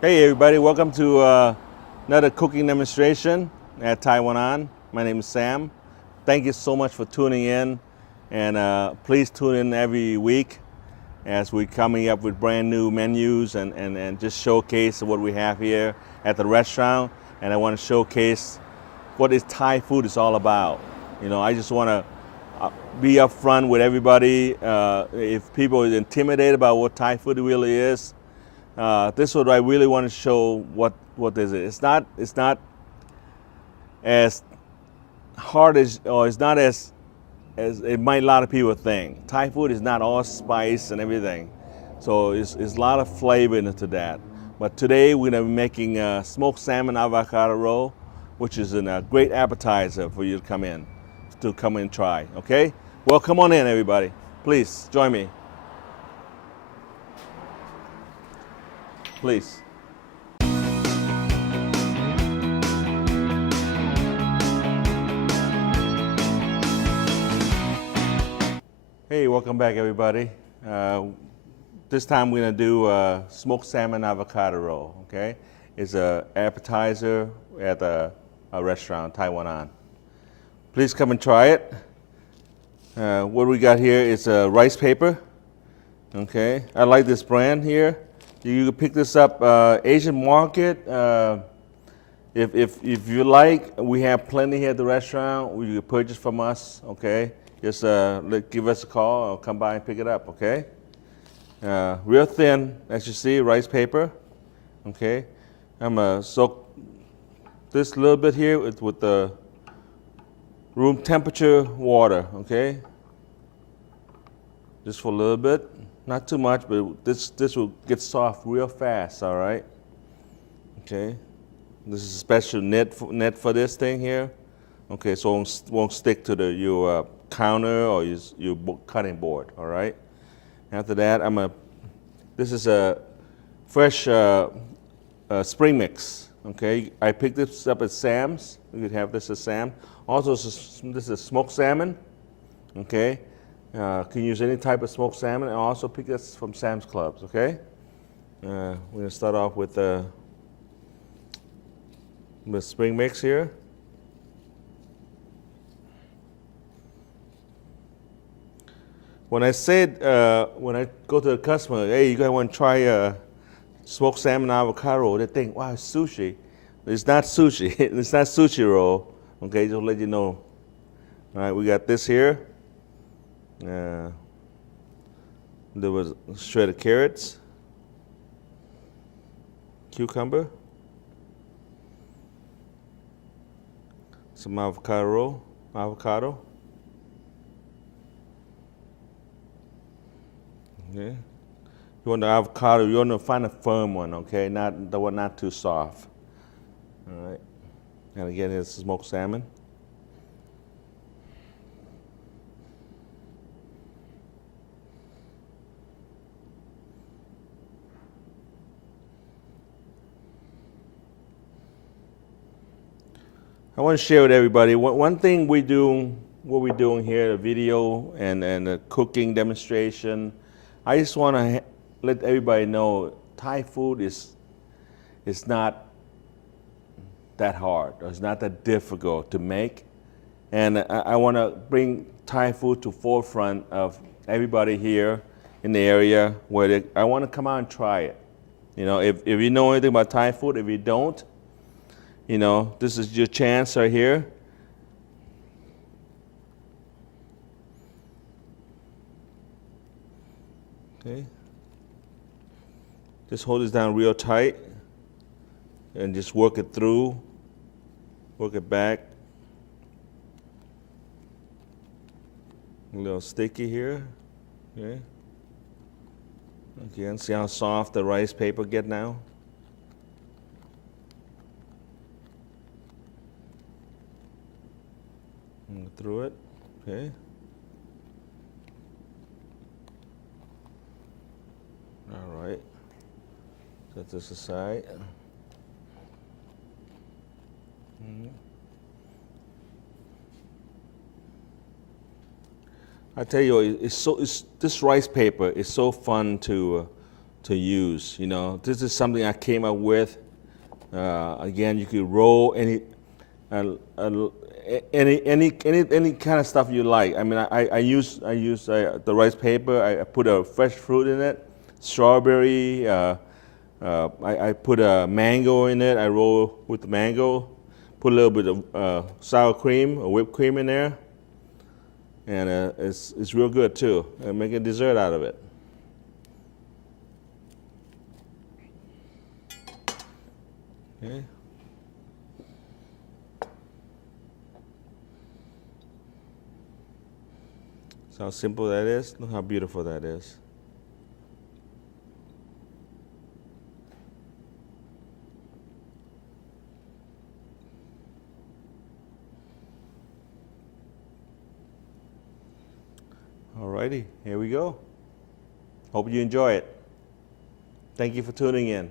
Hey everybody, welcome to another cooking demonstration at Taiwan. My name is Sam. Thank you so much for tuning in, and please tune in every week as we're coming up with brand new menus and just showcase what we have here at the restaurant. And I want to showcase what is Thai food is all about. I just want to be upfront with everybody. If people are intimidated about what Thai food really is, this is what I really want to show. What is it? It's not as hard as, or it's not as it might a lot of people think. Thai food is not all spice and everything, so it's a lot of flavor into that. But today we're gonna be making a smoked salmon avocado roll, which is a great appetizer for you to come in and try. Okay? Well, come on in, everybody. Please join me. Please. Hey, welcome back, everybody. This time we're gonna do a smoked salmon avocado roll. Okay, it's an appetizer at a restaurant, Taiwan. Please come and try it. What we got here is rice paper. Okay, I like this brand here. You can pick this up Asian market. If you like, we have plenty here at the restaurant. You can purchase from us. Okay, just give us a call or come by and pick it up. Okay, real thin, as you see, rice paper. Okay, I'm gonna soak this little bit here with the room temperature water. Okay, just for a little bit. Not too much, but this will get soft real fast, all right? Okay, this is a special net for this thing here. Okay, so it won't stick to your counter or your cutting board, all right? After that, this is a fresh spring mix, okay? I picked this up at Sam's. You could have this at Sam's. Also, this is smoked salmon, okay? Can use any type of smoked salmon, and also pick this from Sam's Clubs, okay? We're gonna start off with the spring mix here. When I go to the customer, hey, you guys want to try smoked salmon avocado roll? They think, wow, it's sushi. It's not sushi. It's not sushi roll. Okay, just to let you know. All right, we got this here. There was shredded carrots, cucumber, some avocado. Okay. You want the avocado, you want to find a firm one, okay? Not the one not too soft. All right. And again, here's smoked salmon. I want to share with everybody one thing what we're doing here, the video and the cooking demonstration. I just want to let everybody know Thai food is not that hard, or it's not that difficult to make, and I want to bring Thai food to forefront of everybody here in the area where I want to come out and try it. If you know anything about Thai food, if you don't, this is your chance right here. Okay. Just hold this down real tight and just work it through, work it back. A little sticky here. Okay. Again, see how soft the rice paper get now? Through it, okay. All right, set this aside. I tell you, this rice paper is so fun to to use. You know, this is something I came up with. Again, you could roll any kind of stuff you like. I mean, I use the rice paper. I put a fresh fruit in it, strawberry. I put a mango in it. I roll with the mango. Put a little bit of sour cream or whipped cream in there, and it's real good too. And make a dessert out of it. Okay. So how simple that is. Look how beautiful that is. Alrighty, here we go. Hope you enjoy it. Thank you for tuning in.